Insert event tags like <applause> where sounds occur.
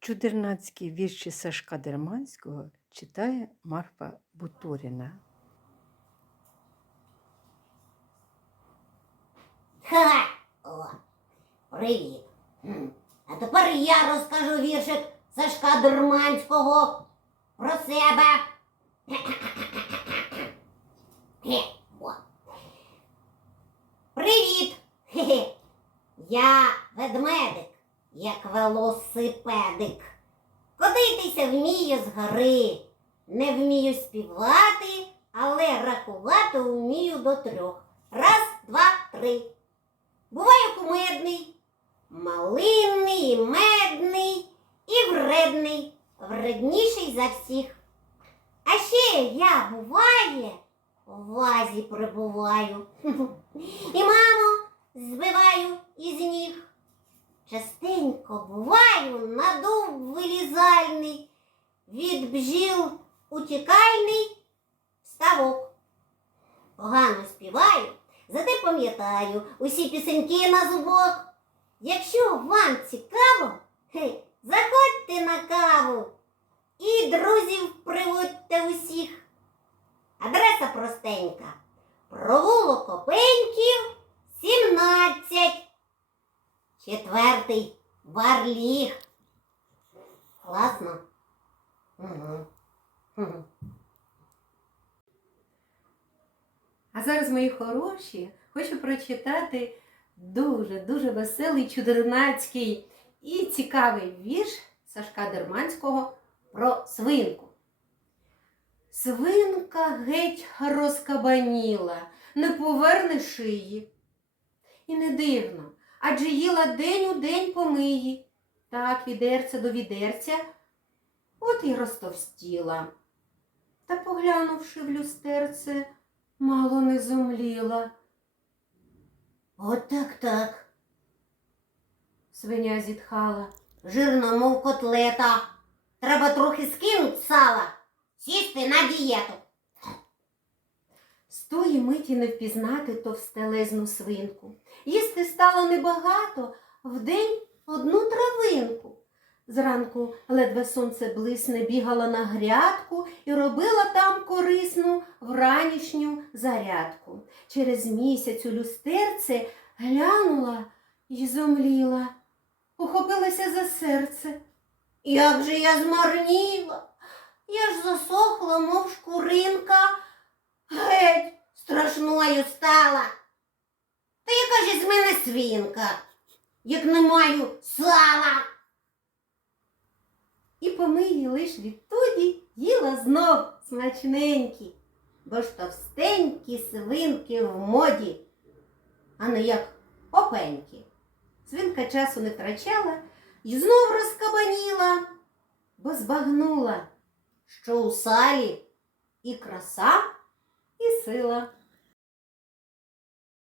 Чудернацькі вірші Сашка Дерманського читає Марфа Буторіна. Ха! О, привіт. А тепер я розкажу віршик Сашка Дерманського про себе. Привіт! Я ведмедик, як велосипедик. Котитися вмію з гори. Не вмію співати, але рахувати вмію до трьох. Раз, два, три. Буваю кумедний, малинний, і медний і вредний, вредніший за всіх. А ще я буває, в вазі прибуваю. <laughs> І маму збиваю із ніг. Частенько буваю на дуб вилізальний, від бжіл утікальний ставок. Погано співаю, зате пам'ятаю усі пісеньки на зубок. Якщо вам цікаво, заходьте на каву і друзів приводьте усіх. Адреса простенька. Провулок Опеньків, 17. Четвертий барліг. Класно? Угу. А зараз, мої хороші, хочу прочитати дуже-дуже веселий, чудернацький і цікавий вірш Сашка Дерманського про свинку. Свинка геть розкабаніла, не поверне шиї. І не дивно, адже їла день у день помиї. Так, відерця до відерця, от і розтовстіла. Та, поглянувши в люстерце, мало не зумліла. От так так. Свиня зітхала. Жирно, мов котлета. Треба трохи скинуть сала, сісти на дієту. Тої миті не впізнати товстелезну свинку. Їсти стало небагато, вдень одну травинку. Зранку ледве сонце блисне бігала на грядку і робила там корисну вранішню зарядку. Через місяць у люстерце глянула й зомліла, ухопилася за серце. Як же я змарніла, я ж засохла, мов шкуринка, геть страшною стала. Та яка ж з мене свинка, як не маю сала. І помиї лиш відтоді їла знов смачненькі, бо ж товстенькі свинки в моді, а не як опенькі. Свинка часу не втрачала і знов розкабаніла, бо збагнула, що у салі і краса, і сила.